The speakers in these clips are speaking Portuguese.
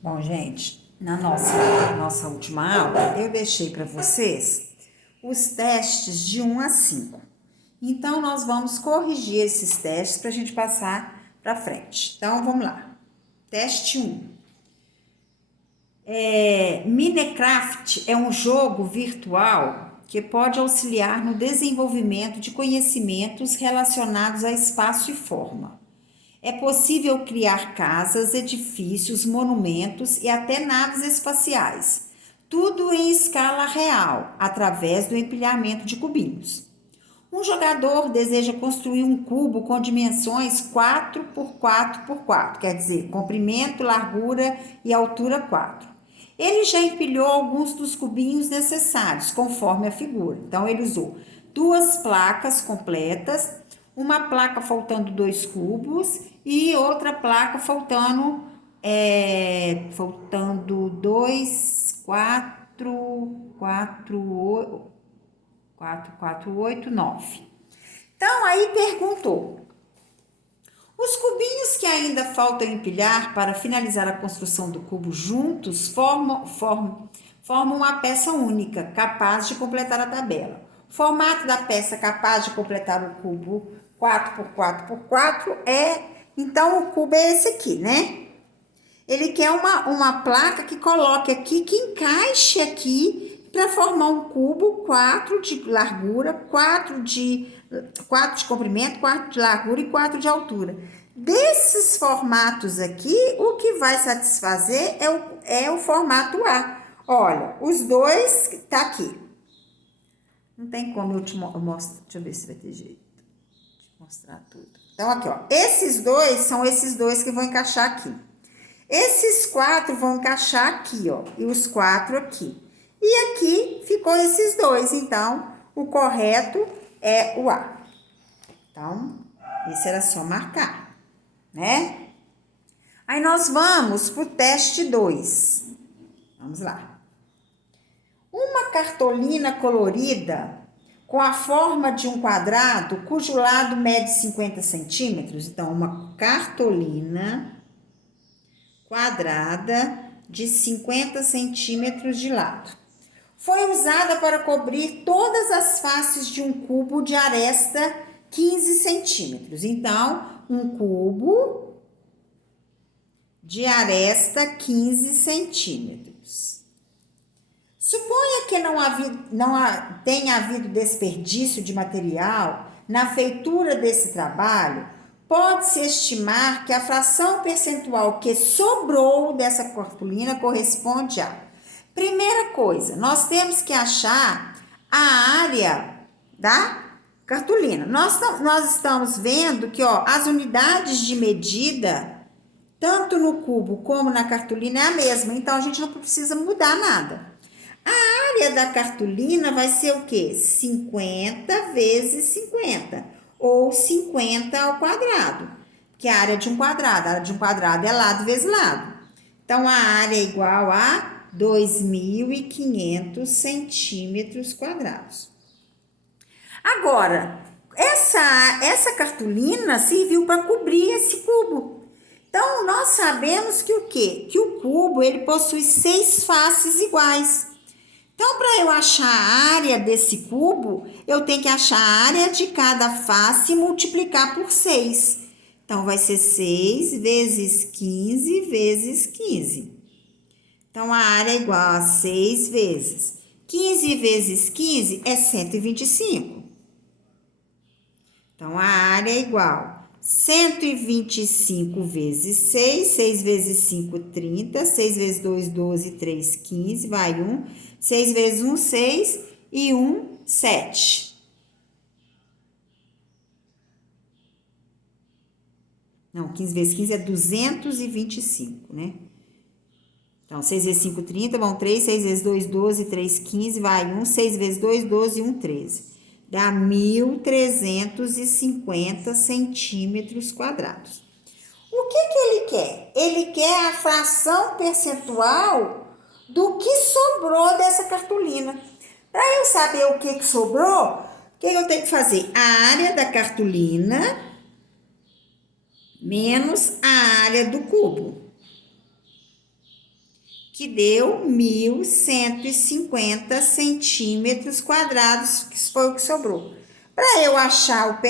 Bom, gente, na nossa última aula, eu deixei para vocês os testes de 1 a 5. Então, nós vamos corrigir esses testes para a gente passar para frente. Então, vamos lá. Teste 1. Minecraft é um jogo virtual que pode auxiliar no desenvolvimento de conhecimentos relacionados a espaço e forma. É possível criar casas, edifícios, monumentos e até naves espaciais, tudo em escala real, através do empilhamento de cubinhos. Um jogador deseja construir um cubo com dimensões 4 por 4 por 4, quer dizer, comprimento, largura e altura 4. Ele já empilhou alguns dos cubinhos necessários, conforme a figura. Então, ele usou 2 placas completas, uma placa faltando 2 cubos e outra placa faltando 2, 4, 4, 8, 9. Então, aí perguntou: os cubinhos que ainda faltam empilhar para finalizar a construção do cubo juntos formam uma peça única, capaz de completar a tabela. O formato da peça capaz de completar o cubo 4 por 4 por 4 então o cubo é esse aqui, né? Ele quer uma placa que coloque aqui, que encaixe aqui para formar um cubo 4 de largura, 4 de comprimento, 4 de largura e 4 de altura. Desses formatos aqui, o que vai satisfazer é o formato A. Olha, os dois tá aqui. Não tem como eu te mostrar. Deixa eu ver se vai ter jeito de mostrar tudo. Então, aqui, ó. Esses dois são esses dois que vão encaixar aqui. Esses 4 vão encaixar aqui, ó. E os 4 aqui. E aqui ficou esses dois. Então, o correto é o A. Então, esse era só marcar, né? Aí nós vamos pro teste 2. Vamos lá. Uma cartolina colorida com a forma de um quadrado, cujo lado mede 50 centímetros. Então, uma cartolina quadrada de 50 centímetros de lado. Foi usada para cobrir todas as faces de um cubo de aresta 15 centímetros. Então, um cubo de aresta 15 centímetros. Suponha que não tenha havido desperdício de material na feitura desse trabalho. Pode-se estimar que a fração percentual que sobrou dessa cartolina corresponde a... Primeira coisa, nós temos que achar a área da cartolina. Nós estamos vendo que, ó, as unidades de medida, tanto no cubo como na cartolina, é a mesma. Então, a gente não precisa mudar nada. A área da cartolina vai ser o quê? 50 vezes 50, ou 50 ao quadrado, que é a área de um quadrado. A área de um quadrado é lado vezes lado. Então, a área é igual a 2.500 centímetros quadrados. Agora, essa cartolina serviu para cobrir esse cubo. Então, nós sabemos que o quê? Que o cubo ele possui 6 faces iguais. Então, para eu achar a área desse cubo, eu tenho que achar a área de cada face e multiplicar por 6. Então, vai ser 6 vezes 15 vezes 15. Então, a área é igual a 6 vezes 15 vezes 15 é 125. Então, a área é igual a 125 vezes 6, 6 vezes 5, 30, 6 vezes 2, 12, 3, 15, vai 1, 6 vezes 1, 6 e 1, 7. Não, 15 vezes 15 é 225, né? Então, 6 vezes 5, 30, vão 3, 6 vezes 2, 12, 3, 15, vai 1, 6 vezes 2, 12 e 1, 13. Dá 1.350 centímetros quadrados. O que ele quer? Ele quer a fração percentual do que sobrou dessa cartolina. Para eu saber o que sobrou, o que eu tenho que fazer? A área da cartolina menos a área do cubo. que deu 1.150 centímetros quadrados, que foi o que sobrou. Para eu achar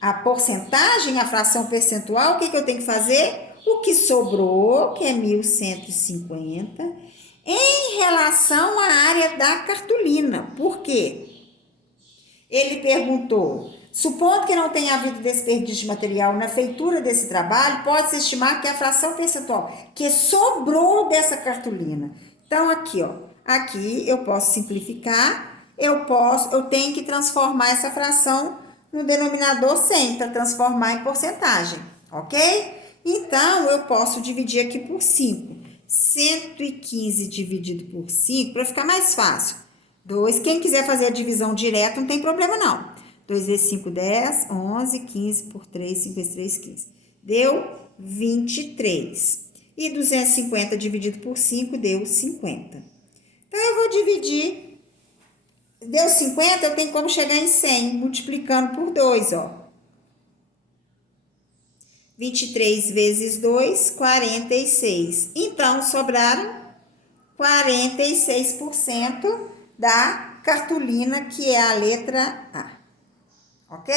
a porcentagem, a fração percentual, o que eu tenho que fazer? O que sobrou, que é 1.150, em relação à área da cartolina. Por quê? Ele perguntou, supondo que não tenha havido desperdício de material na feitura desse trabalho, pode-se estimar que a fração percentual que sobrou dessa cartolina. Então, aqui, ó, aqui eu posso simplificar, eu tenho que transformar essa fração no denominador 100, para transformar em porcentagem, ok? Então, eu posso dividir aqui por 5. 115 dividido por 5, para ficar mais fácil. 2, quem quiser fazer a divisão direta, não tem problema não. 2 vezes 5, 10, 11, 15 por 3, 5 vezes 3, 15. Deu 23. E 250 dividido por 5 deu 50. Então, eu vou dividir. Deu 50, eu tenho como chegar em 100, multiplicando por 2, ó. 23 vezes 2, 46. Então, sobraram 46% da cartolina, que é a letra A. Ok?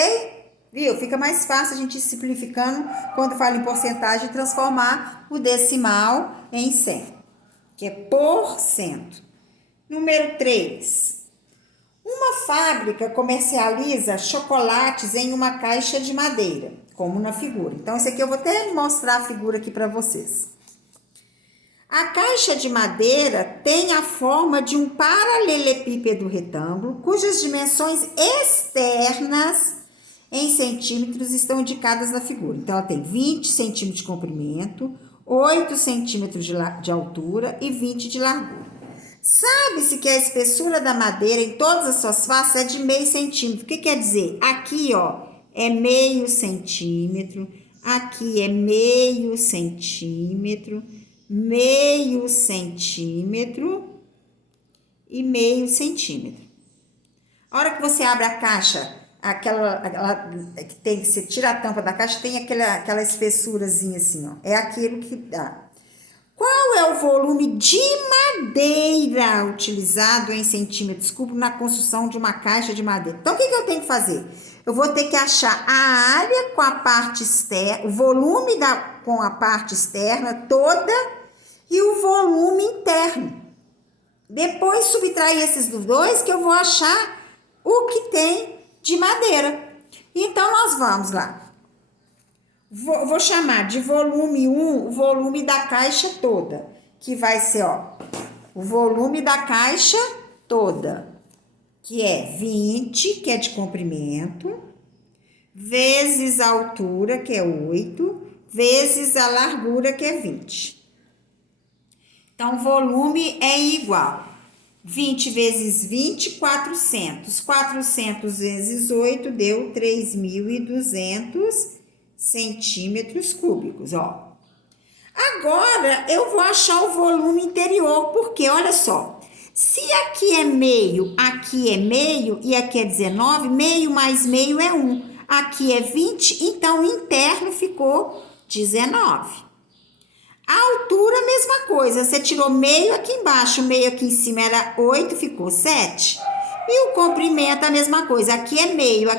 Viu? Fica mais fácil a gente ir simplificando quando fala em porcentagem, transformar o decimal em 100, que é por cento. Número 3. Uma fábrica comercializa chocolates em uma caixa de madeira, como na figura. Então, esse aqui eu vou até mostrar a figura aqui para vocês. A caixa de madeira tem a forma de um paralelepípedo retângulo, cujas dimensões externas em centímetros estão indicadas na figura. Então, ela tem 20 centímetros de comprimento, 8 centímetros de altura e 20 de largura. Sabe-se que a espessura da madeira em todas as suas faces é de meio centímetro. O que quer dizer? Aqui, ó, é meio centímetro, aqui é meio centímetro, meio centímetro e meio centímetro. A hora que você abre a caixa, aquela que tem, você tira a tampa da caixa, tem aquela espessurazinha assim, ó. É aquilo que dá. Qual é o volume de madeira utilizado em centímetros cúbicos na construção de uma caixa de madeira? Então, o que eu tenho que fazer? Eu vou ter que achar a área com a parte externa, o volume com a parte externa toda e o volume interno. Depois, subtrair esses dois que eu vou achar o que tem de madeira. Então, nós vamos lá. Vou chamar de volume 1 o volume da caixa toda, que vai ser, ó, o volume da caixa toda, que é 20, que é de comprimento, vezes a altura, que é 8, vezes a largura, que é 20. Então, o volume é igual. 20 vezes 20, 400. 400 vezes 8 deu 3.200 centímetros cúbicos, ó. Agora, eu vou achar o volume interior, porque, olha só, se aqui é meio e aqui é 19, meio mais meio é 1. Aqui é 20, então o interno ficou 19. A altura, mesma coisa, você tirou meio aqui embaixo, meio aqui em cima era 8, ficou 7. E o comprimento, a mesma coisa, aqui é meio,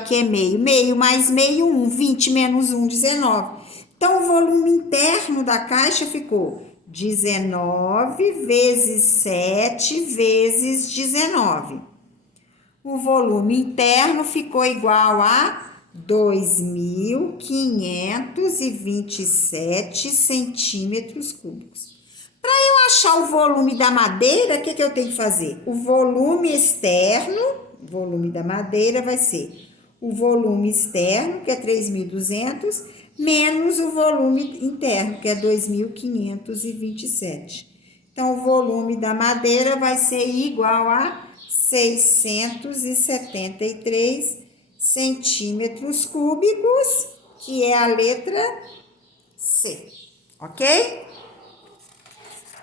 meio mais meio, 1, 20 menos 1, 19. Então, o volume interno da caixa ficou 19 vezes 7 vezes 19. O volume interno ficou igual a 2.527 centímetros cúbicos. Para eu achar o volume da madeira, o que eu tenho que fazer? O volume externo, o volume da madeira vai ser o volume externo, que é 3.200, menos o volume interno, que é 2.527. Então, o volume da madeira vai ser igual a 673 centímetros cúbicos, que é a letra C, ok?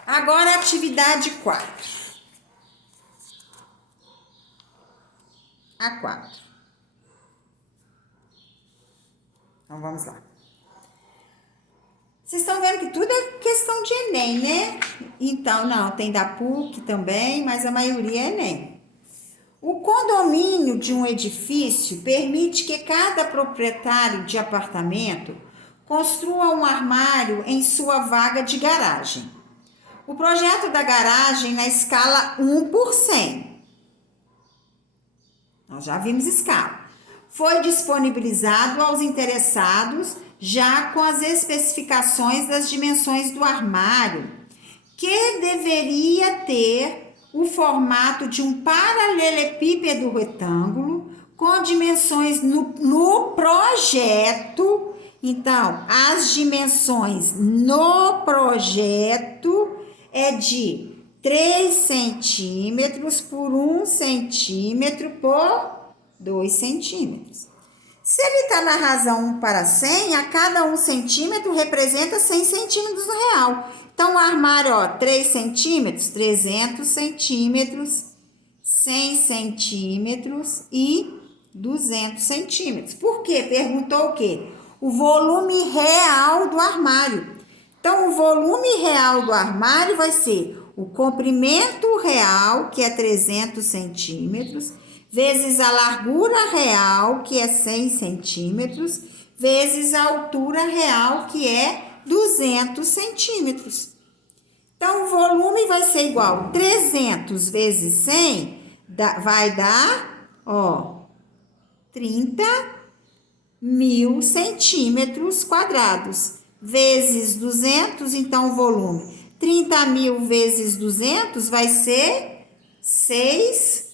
Agora, atividade 4. A 4. Então, vamos lá. Vocês estão vendo que tudo é questão de Enem, né? Então, não, tem da PUC também, mas a maioria é Enem. O condomínio de um edifício permite que cada proprietário de apartamento construa um armário em sua vaga de garagem. O projeto da garagem na escala 1%. Nós já vimos escala. Foi disponibilizado aos interessados já com as especificações das dimensões do armário, que deveria ter o formato de um paralelepípedo retângulo com dimensões no projeto. Então, as dimensões no projeto é de 3 centímetros por 1 centímetro por 2 centímetros. Se ele está na razão 1/100, a cada 1 centímetro representa 100 centímetros no real. Então, o armário, 3 centímetros, 300 centímetros, 100 centímetros e 200 centímetros. Por quê? Perguntou o quê? O volume real do armário. Então, o volume real do armário vai ser o comprimento real, que é 300 centímetros, vezes a largura real, que é 100 centímetros, vezes a altura real, que é 200 centímetros. Então, o volume vai ser igual 300 vezes 100, vai dar, 30.000 centímetros quadrados. Vezes 200, então o volume 30.000 vezes 200 vai ser 6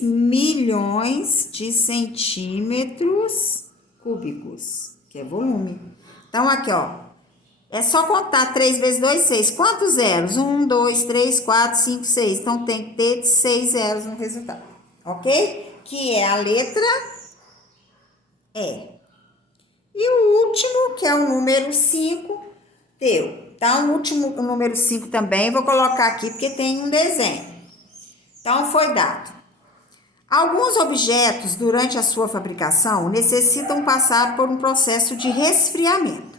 milhões de centímetros cúbicos, que é volume. Então, aqui, é só contar 3 vezes 2, 6. Quantos zeros? 1, 2, 3, 4, 5, 6. Então, tem que ter 6 zeros no resultado, ok? Que é a letra E. E o último, que é o número 5, deu. Então, o último, o número 5 também, vou colocar aqui porque tem um desenho. Então, foi dado. Alguns objetos, durante a sua fabricação, necessitam passar por um processo de resfriamento.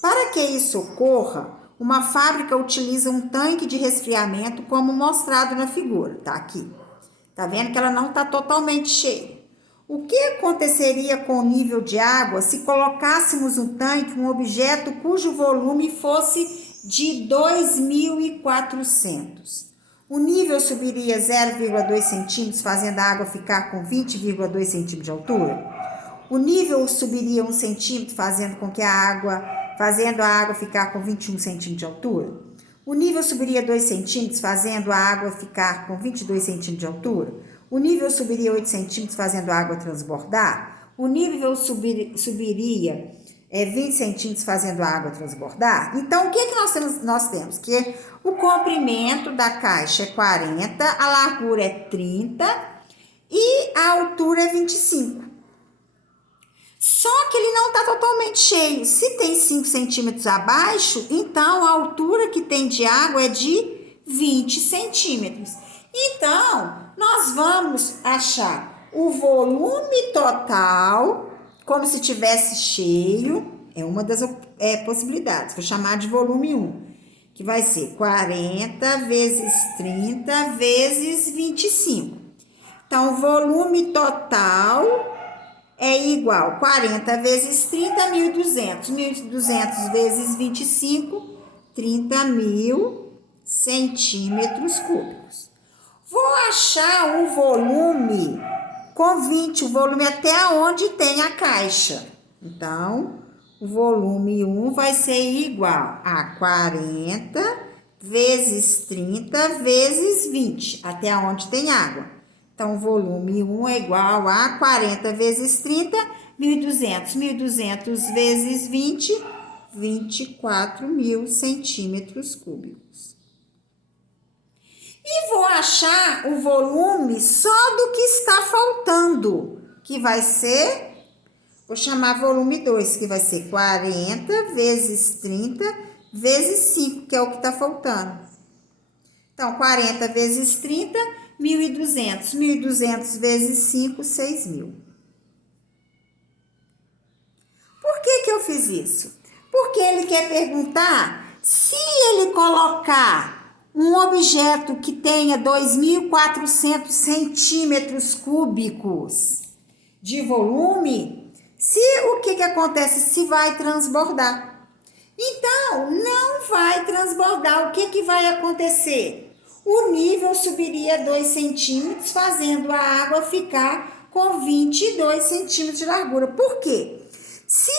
Para que isso ocorra, uma fábrica utiliza um tanque de resfriamento, como mostrado na figura. Tá aqui. Tá vendo que ela não está totalmente cheia. O que aconteceria com o nível de água se colocássemos no tanque um objeto cujo volume fosse de 2.400? O nível subiria 0,2 centímetros, fazendo a água ficar com 20,2 centímetros de altura? O nível subiria 1 centímetro, fazendo a água ficar com 21 centímetros de altura? O nível subiria 2 centímetros, fazendo a água ficar com 22 centímetros de altura? O nível subiria 8 centímetros, fazendo a água transbordar? O nível subiria 20 centímetros, fazendo a água transbordar? Então, o que nós temos? Que o comprimento da caixa é 40, a largura é 30 e a altura é 25. Só que ele não está totalmente cheio. Se tem 5 centímetros abaixo, então a altura que tem de água é de 20 centímetros. Então, nós vamos achar o volume total, como se tivesse cheio, é uma das possibilidades, vou chamar de volume 1, que vai ser 40 vezes 30 vezes 25. Então, o volume total é igual 40 vezes 30, 1.200. 1.200 vezes 25, 30.000 centímetros cúbicos. Vou achar o volume com 20, o volume até onde tem a caixa. Então, o volume 1 vai ser igual a 40 vezes 30 vezes 20, até onde tem água. Então, o volume 1 é igual a 40 vezes 30, 1.200. 1.200 vezes 20, 24.000 centímetros cúbicos. E vou achar o volume só do que está faltando, que vai ser, vou chamar volume 2, que vai ser 40 vezes 30 vezes 5, que é o que está faltando. Então, 40 vezes 30, 1.200. 1.200 vezes 5, 6.000. Por que eu fiz isso? Porque ele quer perguntar se ele colocar um objeto que tenha 2.400 centímetros cúbicos de volume, o que acontece? Se vai transbordar. Então, não vai transbordar. O que vai acontecer? O nível subiria 2 centímetros, fazendo a água ficar com 22 centímetros de largura. Por quê? Se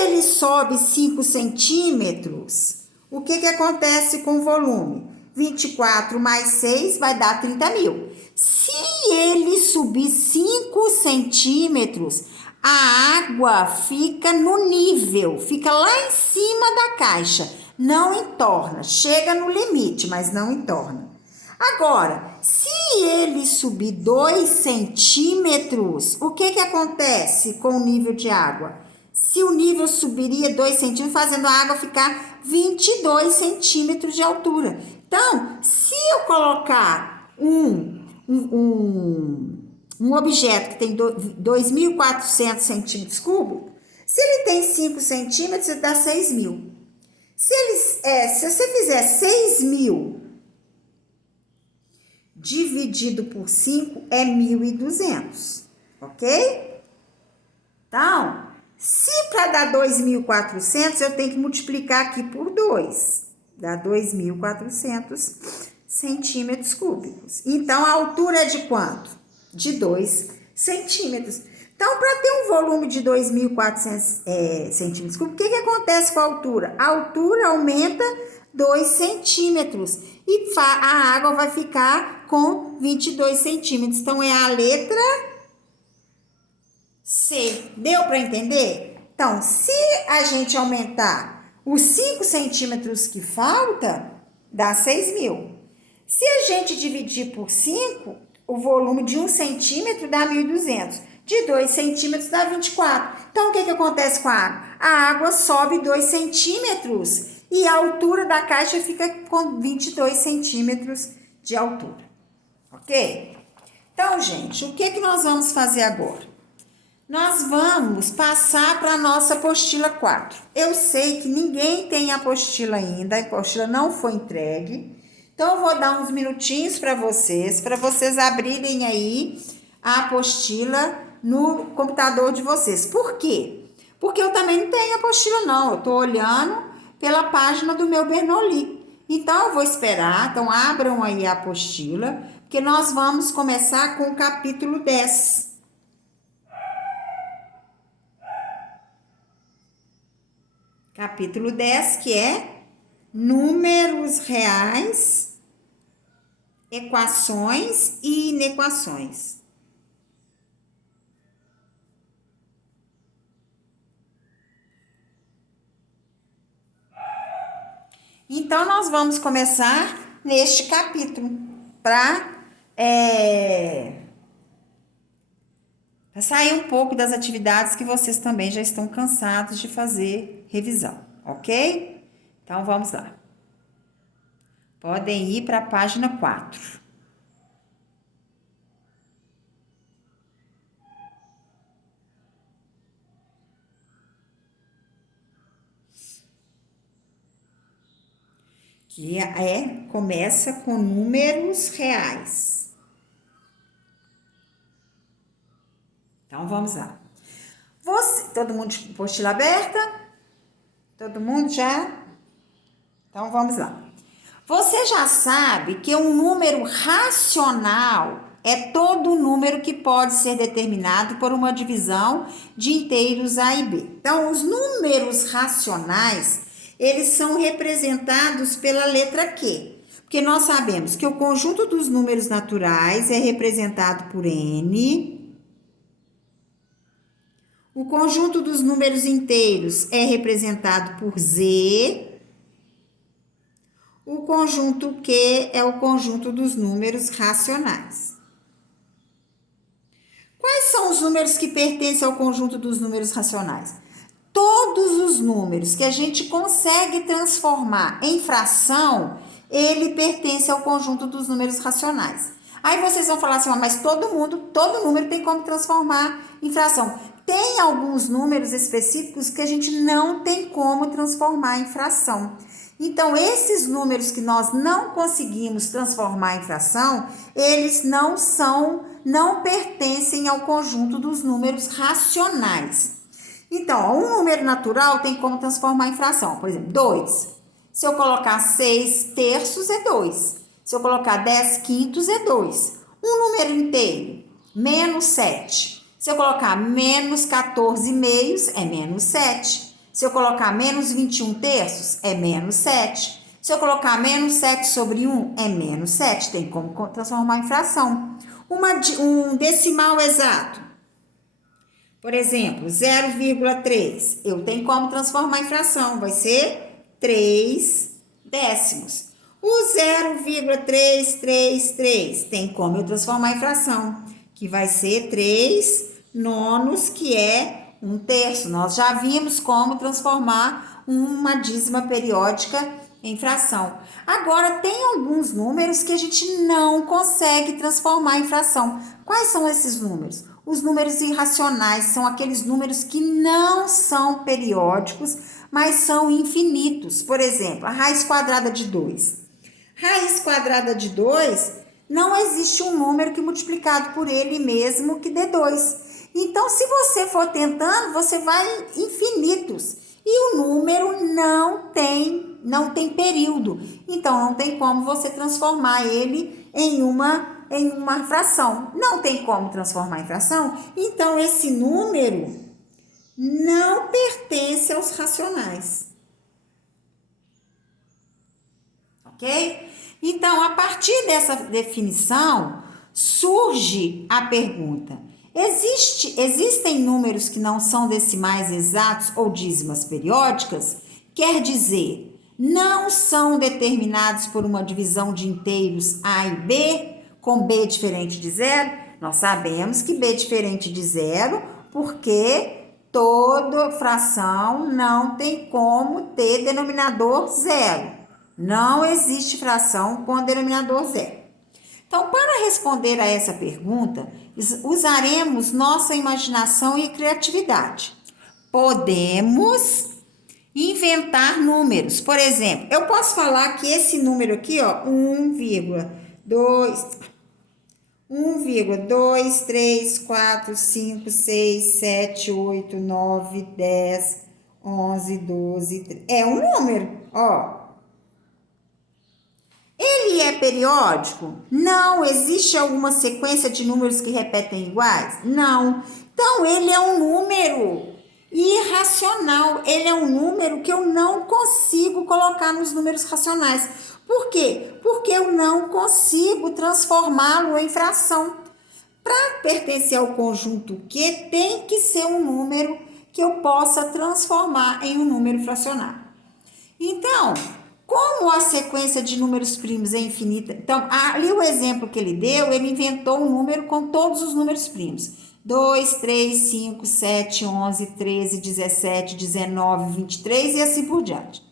ele sobe 5 centímetros, o que acontece com o volume? 24 mais 6 vai dar 30 mil. Se ele subir 5 centímetros, a água fica no nível, fica lá em cima da caixa, não entorna, chega no limite, mas não entorna. Agora, se ele subir 2 centímetros, o que acontece com o nível de água? Se o nível subiria 2 centímetros, fazendo a água ficar 22 centímetros de altura. Então, se eu colocar um objeto que tem 2.400 centímetros cúbicos, se ele tem 5 centímetros, ele dá 6 mil. Se você fizer 6 mil dividido por 5, é 1.200, ok? Então, se para dar 2.400, eu tenho que multiplicar aqui por 2. Dá 2.400 centímetros cúbicos. Então, a altura é de quanto? De 2 centímetros. Então, para ter um volume de 2.400 centímetros cúbicos, o que acontece com a altura? A altura aumenta 2 centímetros e a água vai ficar com 22 centímetros. Então, é a letra C. Deu para entender? Então, se a gente aumentar os 5 centímetros que falta, dá 6 mil. Se a gente dividir por 5, o volume de 1 centímetro dá 1.200. De 2 centímetros dá 24. Então, o que acontece com a água? A água sobe 2 centímetros e a altura da caixa fica com 22 centímetros de altura. Ok? Então, gente, o que nós vamos fazer agora? Nós vamos passar para a nossa apostila 4. Eu sei que ninguém tem a apostila ainda, a apostila não foi entregue. Então, eu vou dar uns minutinhos para vocês abrirem aí a apostila no computador de vocês. Por quê? Porque eu também não tenho apostila, não. Eu estou olhando pela página do meu Bernoulli. Então, eu vou esperar. Então, abram aí a apostila, porque nós vamos começar com o capítulo 10. Capítulo 10, que é números reais, equações e inequações. Então, nós vamos começar neste capítulo para sair um pouco das atividades que vocês também já estão cansados de fazer revisão, ok? Então, vamos lá. Podem ir para a página 4. Que começa com números reais. Então, vamos lá. Todo mundo de apostila aberta? Todo mundo já? Então, vamos lá. Você já sabe que um número racional é todo número que pode ser determinado por uma divisão de inteiros A e B. Então, os números racionais, eles são representados pela letra Q. Porque nós sabemos que o conjunto dos números naturais é representado por N. O conjunto dos números inteiros é representado por Z. O conjunto Q é o conjunto dos números racionais. Quais são os números que pertencem ao conjunto dos números racionais? Todos os números que a gente consegue transformar em fração, ele pertence ao conjunto dos números racionais. Aí vocês vão falar assim, mas todo número tem como transformar em fração. tem alguns números específicos que a gente não tem como transformar em fração. Então, esses números que nós não conseguimos transformar em fração, eles não pertencem ao conjunto dos números racionais. Então, um número natural tem como transformar em fração. Por exemplo, 2. Se eu colocar 6 terços é 2. Se eu colocar 10 quintos é 2. Um número inteiro, menos 7. Se eu colocar menos 14 meios é menos 7. Se eu colocar menos 21 terços, é menos 7. Se eu colocar menos 7 sobre 1, é menos 7. Tem como transformar em fração. Um decimal exato. Por exemplo, 0,3. Eu tenho como transformar em fração. Vai ser 3 décimos. O 0,333 tem como eu transformar em fração. Que vai ser 3 nonos, que é 1/3. Nós já vimos como transformar uma dízima periódica em fração. Agora, tem alguns números que a gente não consegue transformar em fração. Quais são esses números? Os números irracionais são aqueles números que não são periódicos, mas são infinitos. Por exemplo, a raiz quadrada de 2. Raiz quadrada de 2, não existe um número que multiplicado por ele mesmo que dê 2. Então, se você for tentando, você vai infinitos. E o número não tem período. Então, não tem como você transformar ele em uma fração. Não tem como transformar em fração? Então, esse número não pertence aos racionais. Ok? Então, a partir dessa definição, surge a pergunta: existem números que não são decimais exatos ou dízimas periódicas? Quer dizer, não são determinados por uma divisão de inteiros A e B, com B diferente de zero? Nós sabemos que B é diferente de zero, porque toda fração não tem como ter denominador zero. Não existe fração com denominador zero. Então, para responder a essa pergunta, usaremos nossa imaginação e criatividade. Podemos inventar números. Por exemplo, eu posso falar que esse número aqui, ó, 1,2, 3, 4, 5, 6, 7, 8, 9, 10, 11, 12, 13. É um número, ó. Ele é periódico? Não. Existe alguma sequência de números que repetem iguais? Não. Então, ele é um número irracional. Ele é um número que eu não consigo colocar nos números racionais. Por quê? Porque eu não consigo transformá-lo em fração. Para pertencer ao conjunto Q, tem que ser um número que eu possa transformar em um número fracional. Então, como a sequência de números primos é infinita, então, ali o exemplo que ele deu, ele inventou um número com todos os números primos. 2, 3, 5, 7, 11, 13, 17, 19, 23 e assim por diante.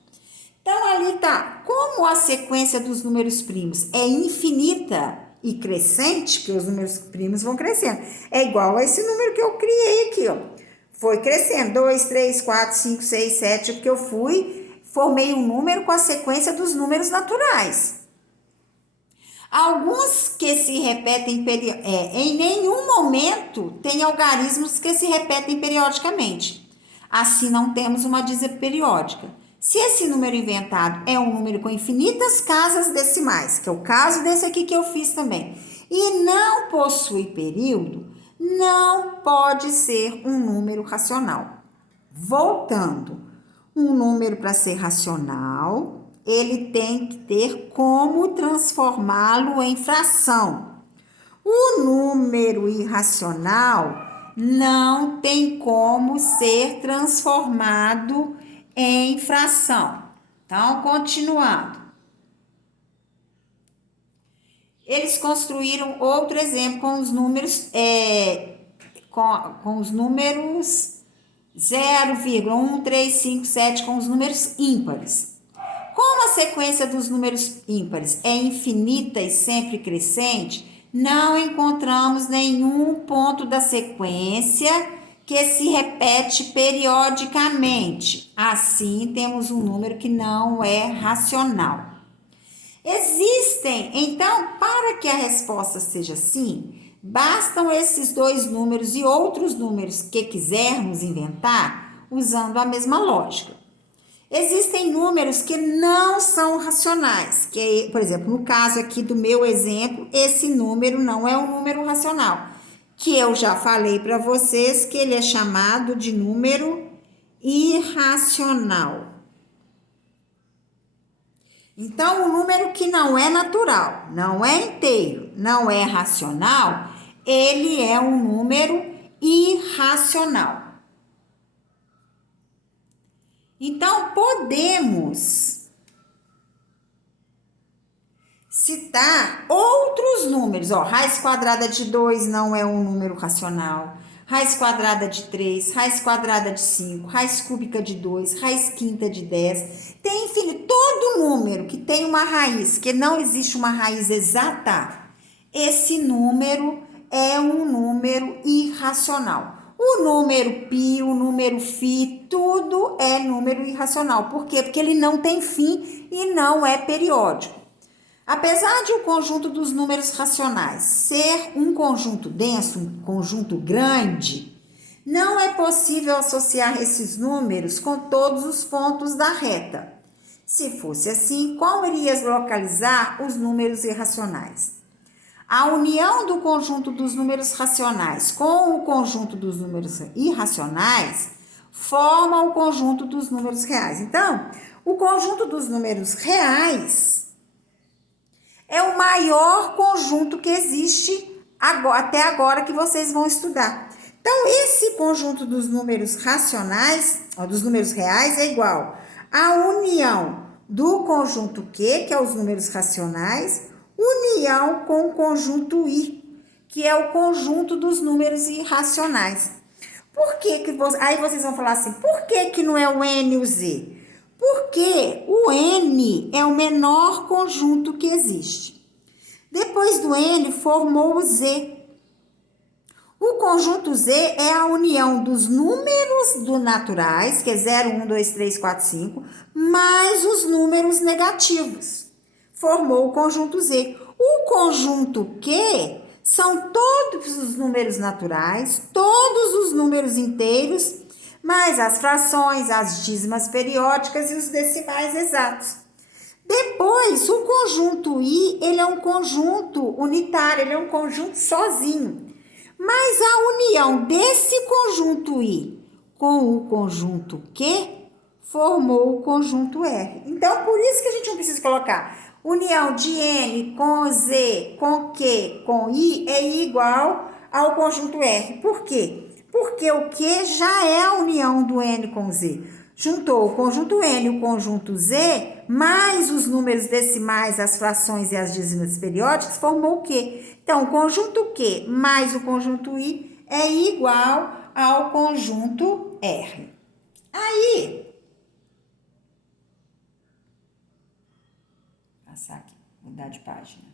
Então, ali tá, como a sequência dos números primos é infinita e crescente, porque os números primos vão crescendo, é igual a esse número que eu criei aqui, ó. Foi crescendo, 2, 3, 4, 5, 6, 7, porque eu formei um número com a sequência dos números naturais. Alguns que se repetem, em nenhum momento tem algarismos que se repetem periodicamente. Assim, não temos uma dízima periódica. Se esse número inventado é um número com infinitas casas decimais, que é o caso desse aqui que eu fiz também, e não possui período, não pode ser um número racional. Voltando, um número para ser racional, ele tem que ter como transformá-lo em fração. O número irracional não tem como ser transformado em fração. Então, continuando. Eles construíram outro exemplo com os números, com os números 0,1, 3, 5, 7, com os números ímpares. Como a sequência dos números ímpares é infinita e sempre crescente, não encontramos nenhum ponto da sequência que se repete periodicamente. Assim, temos um número que não é racional. Existem, então, para que a resposta seja sim, bastam esses dois números e outros números que quisermos inventar usando a mesma lógica. Existem números que não são racionais, que, por exemplo, no caso aqui do meu exemplo, esse número não é um número racional, que eu já falei para vocês que ele é chamado de número irracional. Então, o número que não é natural, não é inteiro, não é racional, ele é um número irracional. Então, podemos citar outros números. Ó, raiz quadrada de 2 não é um número racional. Raiz quadrada de 3, raiz quadrada de 5, raiz cúbica de 2, raiz quinta de 10. Tem, enfim, todo número que tem uma raiz, que não existe uma raiz exata, esse número é um número irracional. O número π, o número φ, tudo é número irracional. Por quê? Porque ele não tem fim e não é periódico. Apesar de o conjunto dos números racionais ser um conjunto denso, um conjunto grande, não é possível associar esses números com todos os pontos da reta. Se fosse assim, como irias localizar os números irracionais? A união do conjunto dos números racionais com o conjunto dos números irracionais forma o conjunto dos números reais. Então, o conjunto dos números reais é o maior conjunto que existe até agora que vocês vão estudar. Então, esse conjunto dos números racionais, dos números reais, é igual à união do conjunto Q, que é os números racionais, união com o conjunto I, que é o conjunto dos números irracionais. Por que aí vocês vão falar assim, por que não é o N e o Z? Porque o N é o menor conjunto que existe. Depois do N, formou o Z. O conjunto Z é a união dos números naturais, que é 0, 1, 2, 3, 4, 5, mais os números negativos. Formou o conjunto Z. O conjunto Q são todos os números naturais, todos os números inteiros, mais as frações, as dízimas periódicas e os decimais exatos. Depois, o conjunto I, ele é um conjunto unitário, ele é um conjunto sozinho. Mas a união desse conjunto I com o conjunto Q formou o conjunto R. Então, por isso que a gente não precisa colocar união de N com Z, com Q, com I é igual ao conjunto R. Por quê? Porque o Q já é a união do N com Z. Juntou o conjunto N e o conjunto Z, mais os números decimais, as frações e as dízimas periódicas, formou o Q. Então, o conjunto Q mais o conjunto I é igual ao conjunto R. Aí, passar aqui, mudar de página.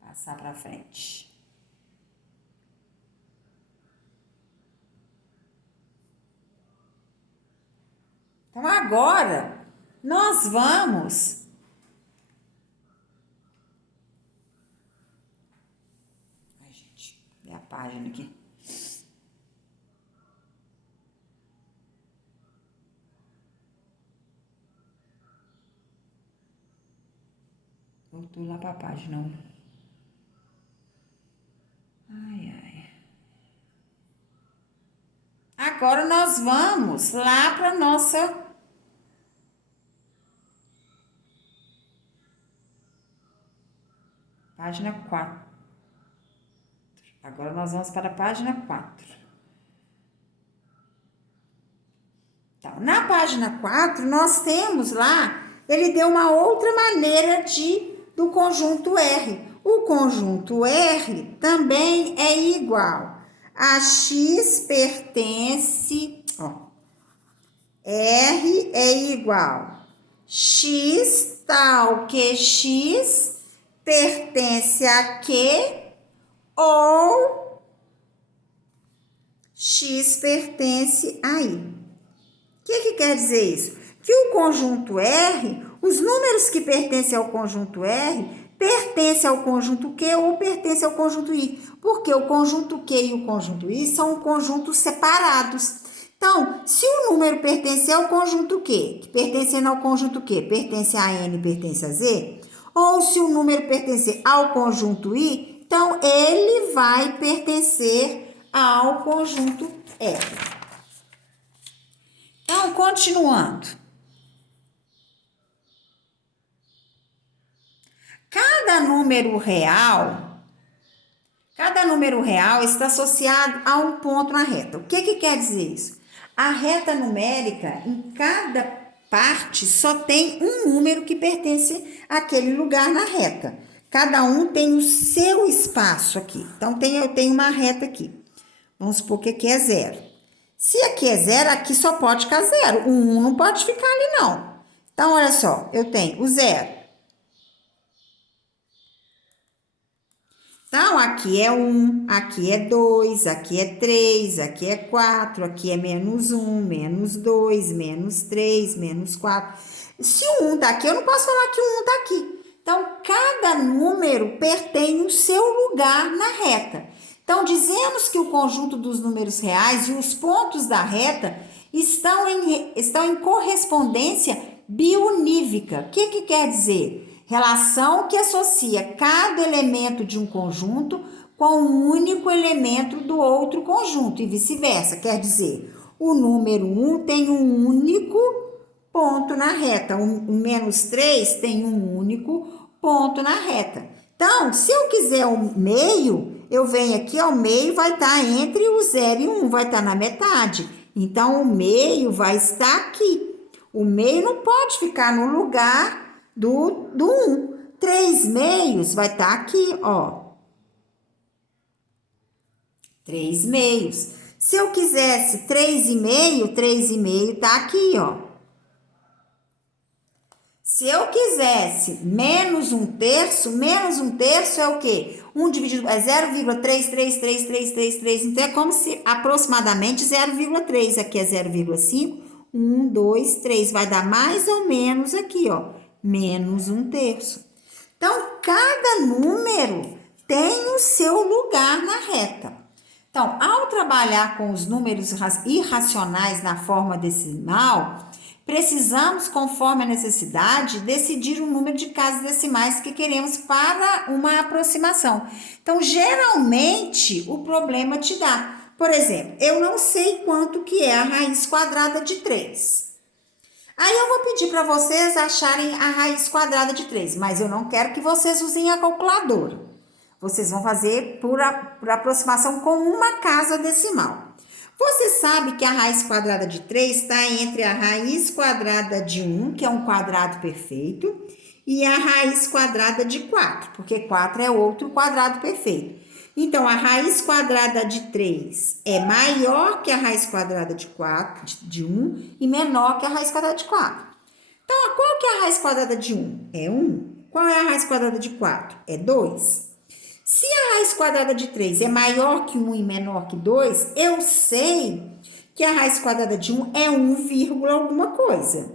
Passar para frente. Então, agora, nós vamos ai, gente, é a página aqui. Voltou lá para a página 1. Ai, ai. Agora nós vamos lá para nossa página 4. Agora nós vamos para a página 4. Então, na página 4, nós temos lá, ele deu uma outra maneira do conjunto R. O conjunto R também é igual a X pertence, R é igual X tal que X pertence a Q ou X pertence a Y. O que quer dizer isso? Que o conjunto R, os números que pertencem ao conjunto R, pertencem ao conjunto Q ou pertencem ao conjunto I. Porque o conjunto Q e o conjunto I são conjuntos separados. Então, se o número pertence ao conjunto Q, que pertencendo ao conjunto Q pertence a N, pertence a Z, ou se o número pertencer ao conjunto I, então ele vai pertencer ao conjunto R. Então, continuando. Cada número real está associado a um ponto na reta. O que quer dizer isso? A reta numérica, em cada parte, só tem um número que pertence àquele lugar na reta. Cada um tem o seu espaço aqui. Então, eu tenho uma reta aqui. Vamos supor que aqui é 0. Se aqui é 0, aqui só pode ficar 0. O 1 não pode ficar ali, não. Então, olha só, eu tenho o 0. Então, aqui é 1, aqui é 2, aqui é 3, aqui é 4, aqui é menos 1, menos 2, menos 3, menos 4. Se o 1 tá aqui, eu não posso falar que o 1 tá aqui. Então, cada número pertence ao seu lugar na reta. Então, dizemos que o conjunto dos números reais e os pontos da reta estão em correspondência biunívoca. O que quer dizer? Relação que associa cada elemento de um conjunto com um único elemento do outro conjunto e vice-versa. Quer dizer, o número 1 tem um único ponto na reta, o menos 3 tem um único ponto na reta. Então, se eu quiser o meio, eu venho aqui, o meio vai estar entre o 0 e o 1, vai estar na metade. Então, o meio vai estar aqui. O meio não pode ficar no lugar do 1. 3 meios vai estar aqui, ó. 3 meios. Se eu quisesse 3,5 tá aqui, ó. Se eu quisesse menos 1/3 é o quê? 1 dividido é 0,33333. Então, é como se aproximadamente 0,3. Aqui é 0,5. 1, 2, 3. Vai dar mais ou menos aqui, ó. Menos 1/3. Então, cada número tem o seu lugar na reta. Então, ao trabalhar com os números irracionais na forma decimal, precisamos, conforme a necessidade, decidir o número de casas decimais que queremos para uma aproximação. Então, geralmente, o problema te dá. Por exemplo, eu não sei quanto que é a raiz quadrada de 3. Aí eu vou pedir para vocês acharem a raiz quadrada de 3, mas eu não quero que vocês usem a calculadora. Vocês vão fazer por aproximação com uma casa decimal. Você sabe que a raiz quadrada de 3 está entre a raiz quadrada de 1, que é um quadrado perfeito, e a raiz quadrada de 4, porque 4 é outro quadrado perfeito. Então, a raiz quadrada de 3 é maior que a raiz quadrada de 1 e menor que a raiz quadrada de 4. Então, qual que é a raiz quadrada de 1? É 1. Qual é a raiz quadrada de 4? É 2. Se a raiz quadrada de 3 é maior que 1 e menor que 2, eu sei que a raiz quadrada de 1 é 1, alguma coisa,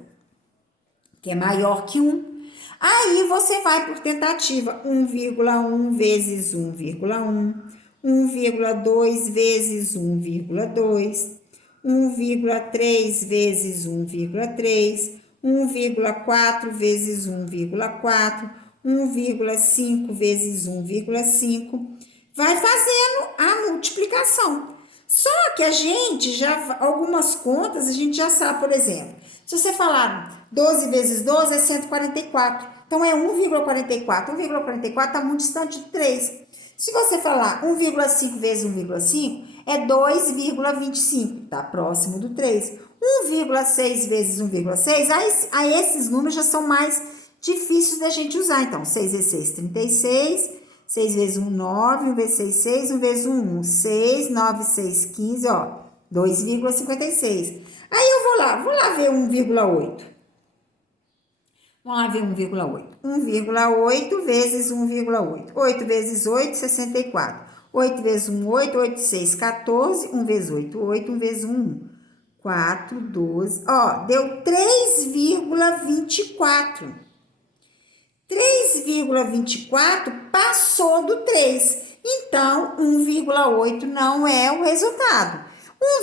que é maior que 1. Aí você vai por tentativa, 1,1 vezes 1,1, 1,2 vezes 1,2, 1,3 vezes 1,3, 1,4 vezes 1,4, 1,5 vezes 1,5. Vai fazendo a multiplicação. Só que a gente já, algumas contas, a gente já sabe, por exemplo, se você falar 12 vezes 12 é 144. Então, é 1,44. 1,44 está muito distante de 3. Se você falar 1,5 vezes 1,5 é 2,25. Está próximo do 3. 1,6 vezes 1,6, aí esses números já são mais difíceis da gente usar. Então, 6 vezes 6, 36. 6 vezes 1, 9. 1 vezes 6, 6. 1 vezes 1, 1. 6. 9, 6, 15, ó. 2,56. Aí eu vou lá ver 1,8. Vamos lá ver 1,8. 1,8 vezes 1,8. 8 vezes 8, 64. 8 vezes 1, 8. 8, 6, 14. 1 vezes 8, 8. 1 vezes 1, 4, 12. Ó, deu 3,24. 3,24 passou do 3. Então, 1,8 não é o resultado.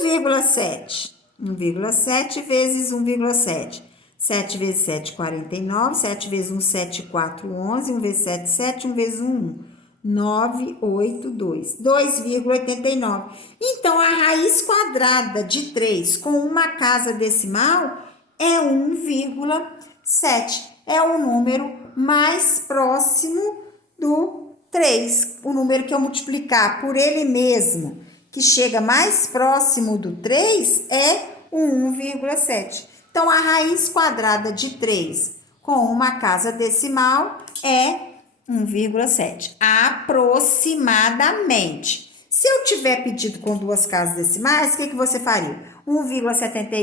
1,7. 1,7 vezes 1,7. 7 vezes 7, 49. 7 vezes 1, 7, 4, 11. 1 vezes 7, 7. 1 vezes 1, 1. 9, 8, 2. 2,89. Então, a raiz quadrada de 3 com uma casa decimal é 1,7. É o número mais próximo do 3. O número que eu multiplicar por ele mesmo, que chega mais próximo do 3, é o 1,7. Então, a raiz quadrada de 3 com uma casa decimal é 1,7. Aproximadamente. Se eu tiver pedido com duas casas decimais, o que você faria? 1,71